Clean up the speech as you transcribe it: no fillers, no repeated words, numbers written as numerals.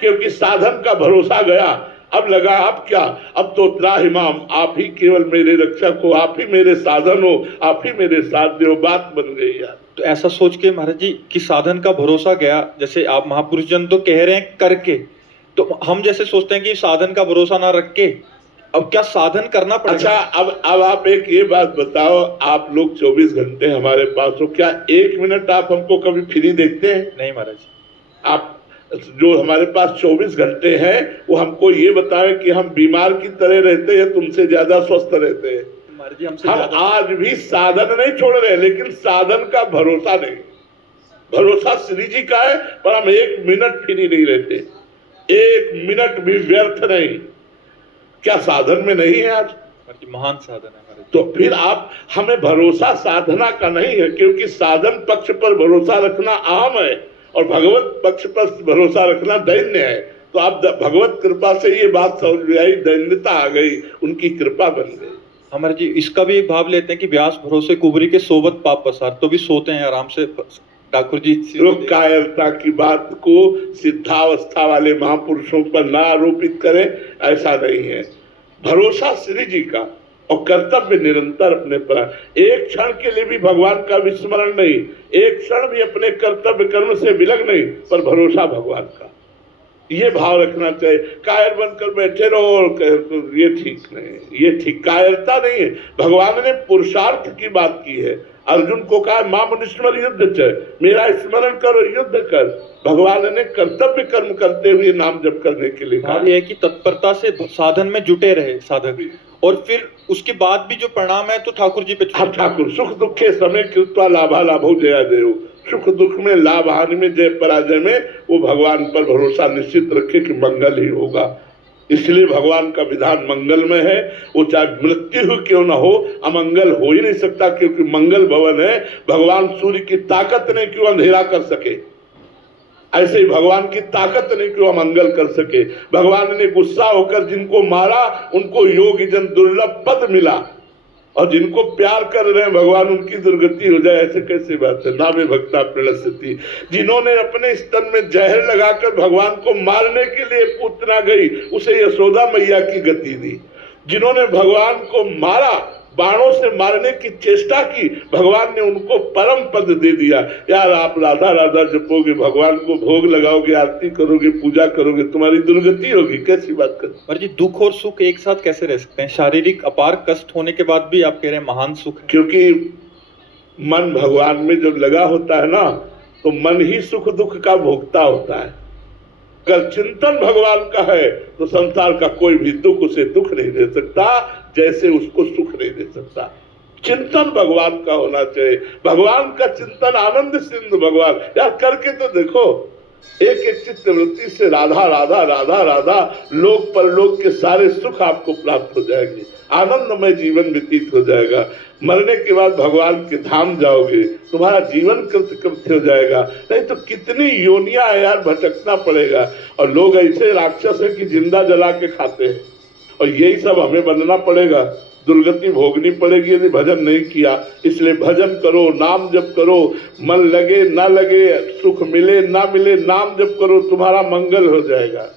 क्योंकि साधन का भरोसा गया। अब लगा अब क्या, अब तो त्राहिमाम, आप ही केवल मेरे रक्षक हो, आप ही मेरे साधन हो, आप ही मेरे साथ दो, बात बन गई यार। तो ऐसा सोच के महाराज जी कि साधन का भरोसा गया, जैसे आप महापुरुष जन तो कह रहे हैं करके, तो हम जैसे सोचते हैं कि साधन का भरोसा ना रख के अब क्या साधन करना पड़ेगा। अच्छा, अब आप एक ये बात बताओ, आप लोग 24 घंटे हमारे पास हो, क्या 1 मिनट आप हमको कभी फ्री देखते हैं? नहीं महाराज। आप जो हमारे पास 24 घंटे हैं वो हमको ये बताएं कि हम बीमार की तरह रहते हैं, तुमसे ज्यादा स्वस्थ रहते हैं? हम आज भी साधन नहीं छोड़ रहे, लेकिन साधन का भरोसा नहीं। भरोसा श्री जी का है, पर हम 1 मिनट फ्री नहीं रहते, 1 मिनट भी व्यर्थ नहीं। क्या साधन में नहीं है आज? महान साधन है हमारे। तो फिर आप, हमें भरोसा साधना का नहीं है, क्योंकि साधन पक्ष पर भरोसा रखना आम है और भगवत पक्ष पर भरोसा रखना दैन्य है। तो आप भगवत कृपा से ये बात समझ में आई, दैन्यता आ गई, उनकी कृपा बन गई। हमारे जी इसका भी एक भाव लेते हैं कि व्यास भरोसे कुबरी के सोबत पाप पसार, तो भी सोते हैं आराम से ठाकुर जी। लोग कायरता की बात को सिद्धावस्था वाले महापुरुषों पर ना आरोपित करें, ऐसा नहीं है। भरोसा श्री जी का और कर्तव्य निरंतर अपने पर। एक क्षण के लिए भी भगवान का विस्मरण नहीं, एक क्षण भी अपने कर्तव्य कर्म से विलग नहीं, पर भरोसा भगवान का, ये भाव रखना चाहिए। कायर बनकर बैठे रहो और ये ठीक नहीं, ये ठीक कायरता नहीं है। भगवान ने पुरुषार्थ की बात की है, अर्जुन को कहा मां मनुष्मर युद्ध च, मेरा स्मरण करो, युद्ध कर। भगवान ने कर्तव्य कर्म करते हुए नाम जप करने के लिए कहा। ये है कि तत्परता से साधन में जुटे रहे साधक, और फिर उसके बाद भी जो परिणाम है तो ठाकुर जी पे। ठाकुर सुख दुखे समय कृत्वा लाभा लाभो जया जयो, सुख दुख में, लाभ हानि में, जय पराजय में वो भगवान पर भरोसा निश्चित रखे कि मंगल ही होगा। इसलिए भगवान का विधान मंगलमय है, वो चाहे मृत्यु क्यों न हो, अमंगल हो ही नहीं सकता, क्योंकि मंगल भवन है। भगवान सूर्य की ताकत ने क्यों अंधेरा कर सके, ऐसे ही भगवान की ताकत ने क्यों अमंगल कर सके। भगवान ने गुस्सा होकर जिनको मारा उनको योगी जन दुर्लभ पद मिला, और जिनको प्यार कर रहे हैं भगवान उनकी दुर्गति हो जाए, ऐसे कैसी बात है। नामे भक्ता प्रणश्यति। जिन्होंने अपने स्तन में जहर लगाकर भगवान को मारने के लिए पूतना गई, उसे यशोदा मैया की गति दी। जिन्होंने भगवान को मारा, बाणों से मारने की चेष्टा की, भगवान ने उनको परम पद दे दिया। यार आप राधा राधा जपोगे, भगवान को भोग लगाओगे, आरती करोगे, पूजा करोगे, तुम्हारी दुर्गति होगी, कैसी बात कर। पर जी दुख और सुख एक साथ कैसे रह सकते हैं? शारीरिक अपार कष्ट होने के बाद भी आप कह रहे हैं महान सुख है। क्योंकि मन भगवान में जब लगा होता है ना, तो मन ही सुख दुख का भोगता होता है। अगर चिंतन भगवान का है तो संसार का कोई भी दुख उसे दुख नहीं दे सकता, जैसे उसको सुख नहीं दे सकता। चिंतन भगवान का होना चाहिए, भगवान का चिंतन आनंद सिंधु भगवान। यार करके तो देखो, एक एक चित्त वृत्ति से राधा राधा राधा राधा, लोक परलोक के सारे सुख आपको प्राप्त हो जाएंगे, आनंदमय जीवन व्यतीत हो जाएगा। मरने के बाद भगवान के धाम जाओगे, तुम्हारा जीवन कृत्य हो जाएगा। नहीं तो कितनी योनियां है यार, भटकना पड़ेगा। और लोग ऐसे राक्षस है कि जिंदा जला के खाते हैं, और यही सब हमें बनना पड़ेगा, दुर्गति भोगनी पड़ेगी यदि भजन नहीं किया। इसलिए भजन करो, नाम जप करो, मन लगे ना लगे, सुख मिले ना मिले, नाम जप करो, तुम्हारा मंगल हो जाएगा।